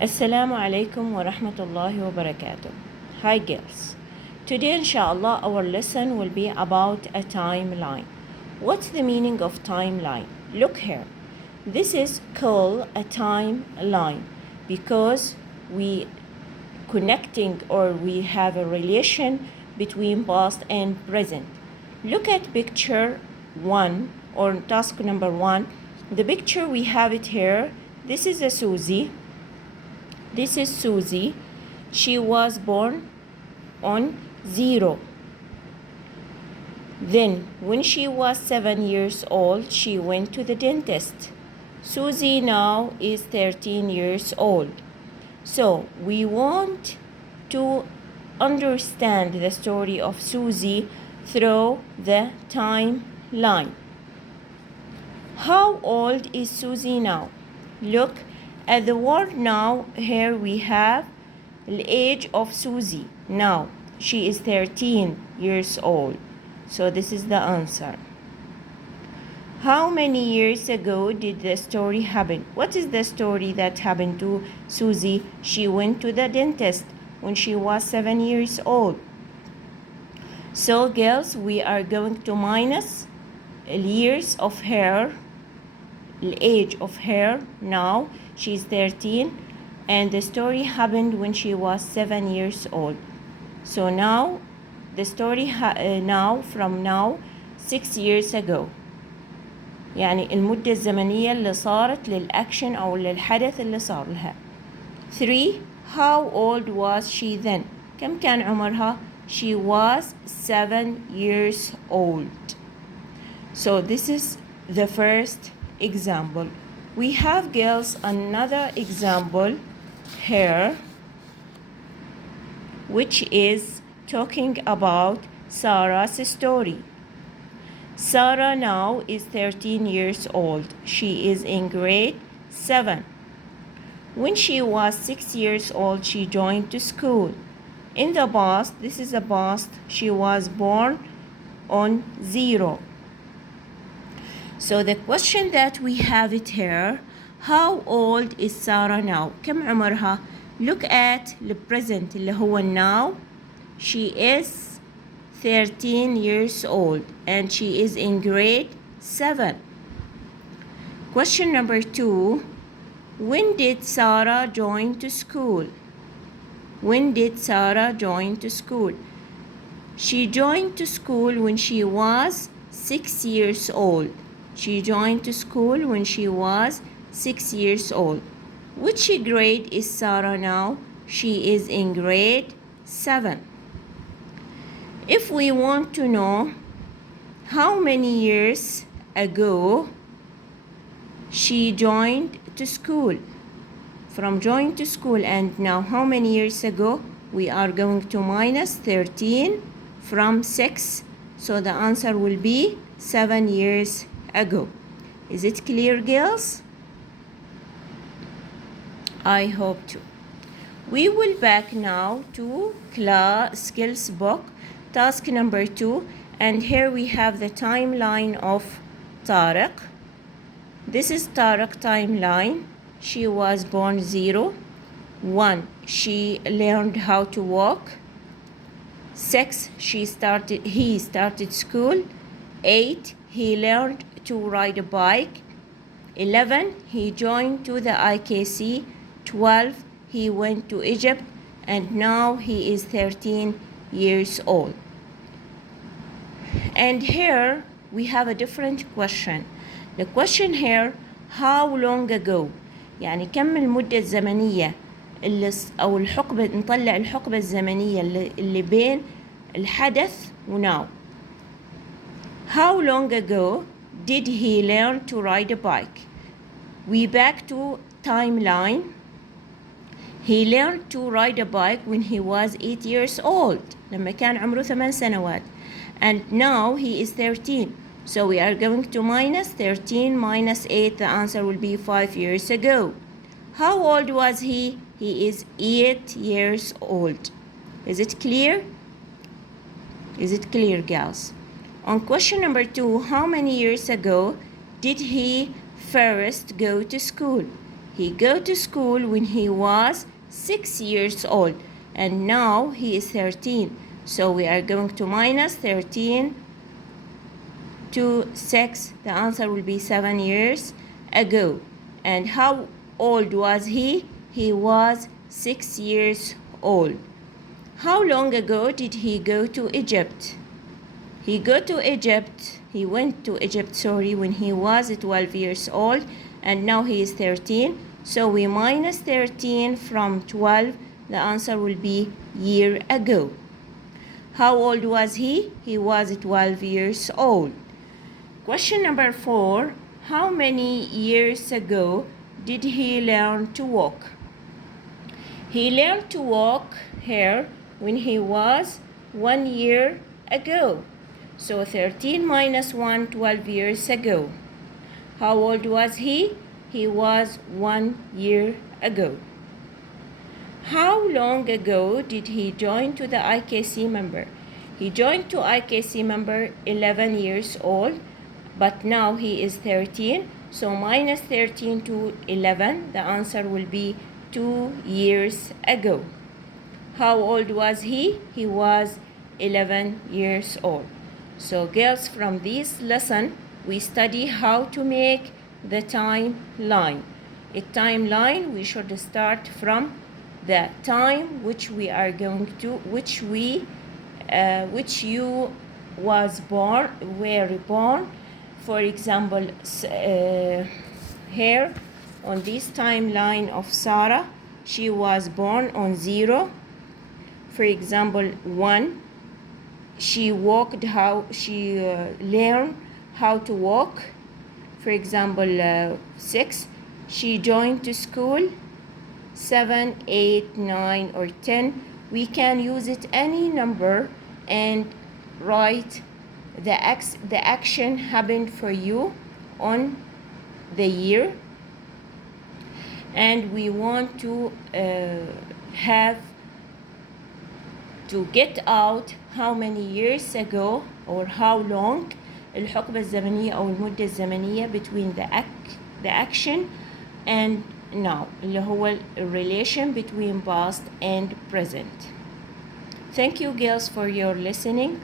Assalamu alaikum wa rahmatullahi wa barakatuh. Hi girls. Today inshallah our lesson will be about a timeline. What's the meaning of timeline? Look here. This is called a timeline because we connecting or we have a relation between past and present. Look at picture 1 or task number 1. The picture we have it here. This is a Susie. This is Susie. She was born on 0. Then, when she was 7 years old, she went to the dentist. Susie now is 13 years old. So, we want to understand the story of Susie through the timeline. How old is Susie now? Look at the word now. Here we have the age of Susie. Now, she is 13 years old. So this is the answer. How many years ago did the story happen? What is the story that happened to Susie? She went to the dentist when she was 7 years old. So girls, we are going to minus years of her, age of her. Now she's 13 and the story happened when she was 7 years old. So now the story now from now 6 years ago. يعني المدة الزمنية اللي صارت للأكشن أو للحدث اللي صار لها. 3. How old was she then? كم كان عمرها? She was 7 years old. So this is the first example. We have girls another example here, which is talking about Sarah's story. Sarah now is 13 years old. She is in grade 7. When she was 6 years old, she joined to school. In the past, this is the past, she was born on 0. So the question that we have it here, how old is Sarah now? كم عمرها? Look at the present اللي هو now. She is 13 years old and she is in grade 7. Question number 2. When did Sarah join to school? When did Sarah join to school? She joined to school when she was 6 years old. She joined to school when she was 6 years old. Which grade is Sarah now? She is in grade 7. If we want to know how many years ago she joined to school, from joined to school and now how many years ago, we are going to minus 13 from 6. So the answer will be 7 years ago. Is it clear, girls? I hope to. We will back now to class skills book, task number 2, and here we have the timeline of Tariq. This is Tariq timeline. She was born 0. 1. She learned how to walk. 6. He started school. 8. He learned to ride a bike. 11. He joined to the IKC. 12. He went to Egypt and now he is 13 years old. And here we have a different question. The question here, how long ago? يعني كم المدة الزمنية اللي أو الحقبة، نطلع الحقبة الزمنية اللي بين الحدث و now. How long ago did he learn to ride a bike? We back to timeline. He learned to ride a bike when he was 8 years old. لما كان عمره 8 سنوات. And now he is 13. So we are going to minus 13 minus 8. The answer will be 5 years ago. How old was he? He is 8 years old. Is it clear? Is it clear, girls? On question number 2, how many years ago did he first go to school? He go to school when he was 6 years old, and now he is 13. So we are going to minus 13 to 6. The answer will be 7 years ago. And how old was he? He was 6 years old. How long ago did he go to Egypt? He went to Egypt, when he was 12 years old, and now he is 13. So we minus 13 from 12. The answer will be year ago. How old was he? He was 12 years old. Question number 4. How many years ago did he learn to walk? He learned to walk here when he was 1 year ago. So 13 minus 1, 12 years ago. How old was he? He was 1 year ago. How long ago did he join to the IKC member? He joined to IKC member 11 years old, but now he is 13. So minus 13 to 11, the answer will be 2 years ago. How old was he? He was 11 years old. So girls, from this lesson, we study how to make the timeline. A timeline, we should start from the time which we are going to, which you were born. For example, here on this timeline of Sarah, she was born on 0. For example, 1. She learned how to walk. For example, 6. She joined to school. 7, 8, 9, or 10. We can use it any number and write the action happened for you on the year. And we want to get out how many years ago or how long الحقبة الزمنية أو المدة الزمنية between the action and now اللي هو relation between past and present. Thank you girls for your listening.